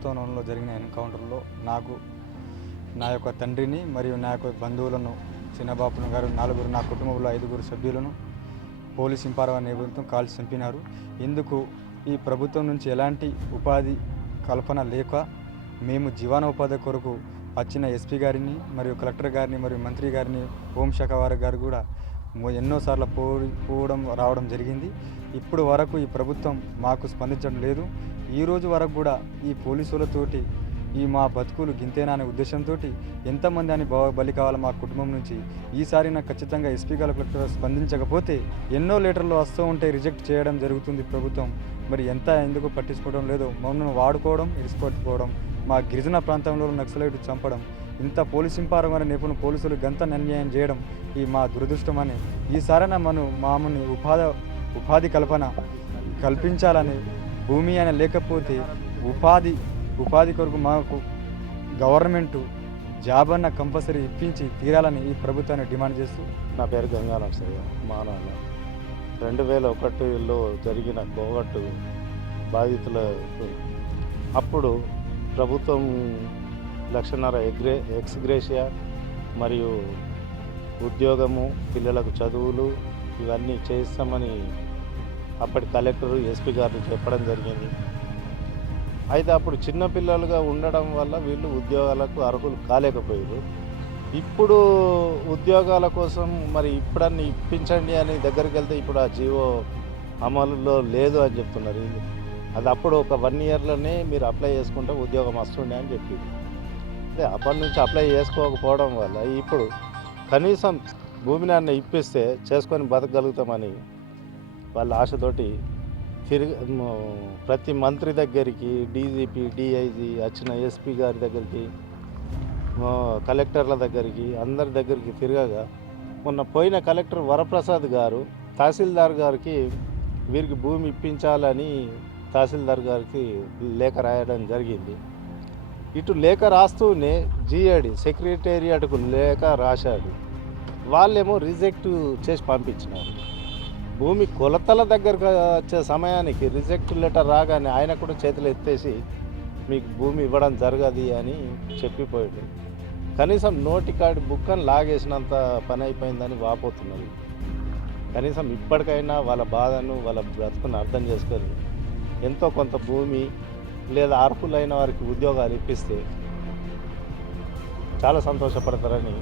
ప్రభుత్వంలో జరిగిన ఎన్కౌంటర్లో నాకు నా యొక్క తండ్రిని మరియు నా యొక్క బంధువులను చిన్నబాబును గారు నలుగురు, నా కుటుంబంలో 5 సభ్యులను పోలీస్ ఇంపార్వ నేపథ్యంతో కాల్చి చంపినారు. ఇందుకు ఈ ప్రభుత్వం నుంచి ఎలాంటి ఉపాధి కల్పన లేక మేము జీవనోపాధి కొరకు వచ్చిన ఎస్పీ గారిని మరియు కలెక్టర్ గారిని మరియు మంత్రి గారిని హోంశాఖ వారి గారు కూడా ఎన్నోసార్లు పోవడం రావడం జరిగింది. ఇప్పుడు వరకు ఈ ప్రభుత్వం మాకు స్పందించడం లేదు. ఈ రోజు వరకు కూడా ఈ పోలీసులతోటి ఈ మా బతుకులు గింతేనా అనే ఉద్దేశంతో ఎంతమంది అని బలి కావాలి మా కుటుంబం నుంచి. ఈసారి నాకు ఖచ్చితంగా ఎస్పీ గారు కలెక్టర్ స్పందించకపోతే ఎన్నో లెటర్లు వస్తూ ఉంటే రిజెక్ట్ చేయడం జరుగుతుంది ప్రభుత్వం. మరి ఎందుకు పట్టించుకోవడం లేదు. మమ్మల్ని వాడుకోవడం, ఇరుచుకొట్టుకోవడం, మా గిరిజన ప్రాంతంలో నక్సలైట్ చంపడం, ఇంత పోలీస్ ఇంపార్వ నిపుణ పోలీసులు గంత అన్యాయం చేయడం ఈ మా దురదృష్టమని ఈసారైనా మామూలు ఉపాధి కల్పించాలని, భూమి అని లేకపోతే ఉపాధి కొరకు మాకు గవర్నమెంటు జాబ్ అన్న కంపల్సరీ ఇప్పించి తీరాలని ఈ ప్రభుత్వాన్ని డిమాండ్ చేస్తూ. నా పేరు గంగా నరసయ్య. మా నాన్న 2001లో జరిగిన కోవట్టు బాధితుల అప్పుడు ప్రభుత్వం 1,50,000 ఎక్స్గ్రేషియా మరియు ఉద్యోగము, పిల్లలకు చదువులు ఇవన్నీ చేస్తామని అప్పటి కలెక్టరు, ఎస్పీ గారు చెప్పడం జరిగింది. అయితే అప్పుడు చిన్నపిల్లలుగా ఉండడం వల్ల వీళ్ళు ఉద్యోగాలకు అర్హులు కాలేకపోయారు. ఇప్పుడు ఉద్యోగాల కోసం మరి ఇప్పుడన్నీ ఇప్పించండి అని దగ్గరికి వెళ్తే ఇప్పుడు ఆ జీవో అమలులో లేదు అని చెప్తున్నారు. అది అప్పుడు ఒక 1 ఇయర్లోనే మీరు అప్లై చేసుకుంటే ఉద్యోగం వస్తుండే అని చెప్పింది. అదే అప్పటి నుంచి అప్లై చేసుకోకపోవడం వల్ల ఇప్పుడు కనీసం భూమిని అన్న ఇప్పిస్తే చేసుకొని బతకగలుగుతామని వాళ్ళ ఆశతోటి ప్రతి మంత్రి దగ్గరికి, డీజీపీ, డిఐజీ వచ్చిన ఎస్పీ గారి దగ్గరికి, కలెక్టర్ల దగ్గరికి, అందరి దగ్గరికి తిరగగా మొన్న పోయిన కలెక్టర్ వరప్రసాద్ గారు తహసీల్దార్ గారికి వీరికి భూమి ఇప్పించాలని తహసీల్దార్ గారికి లేఖ రాయడం జరిగింది. ఇటు లేఖ రాస్తూనే జిఏడి సెక్రటేరియట్కు లేఖ రాశాడు. వాళ్ళేమో రిజెక్ట్ చేసి పంపించినారు. భూమి కొలతల దగ్గరకు వచ్చే సమయానికి రిజెక్ట్ లెటర్ రాగానే ఆయన కూడా చేతులు ఎత్తేసి మీకు భూమి ఇవ్వడం జరగదు అని చెప్పిపోయాడు. కనీసం నోటికాడి బుక్కని లాగేసినంత పని అయిపోయిందని వాపోతున్నారు. కనీసం ఇప్పటికైనా వాళ్ళ బాధను, వాళ్ళ బ్రతుకును అర్థం చేసుకొని ఎంతో కొంత భూమి లేదా అర్హులైన వారికి ఉద్యోగాలు ఇప్పిస్తే చాలా సంతోషపడతారని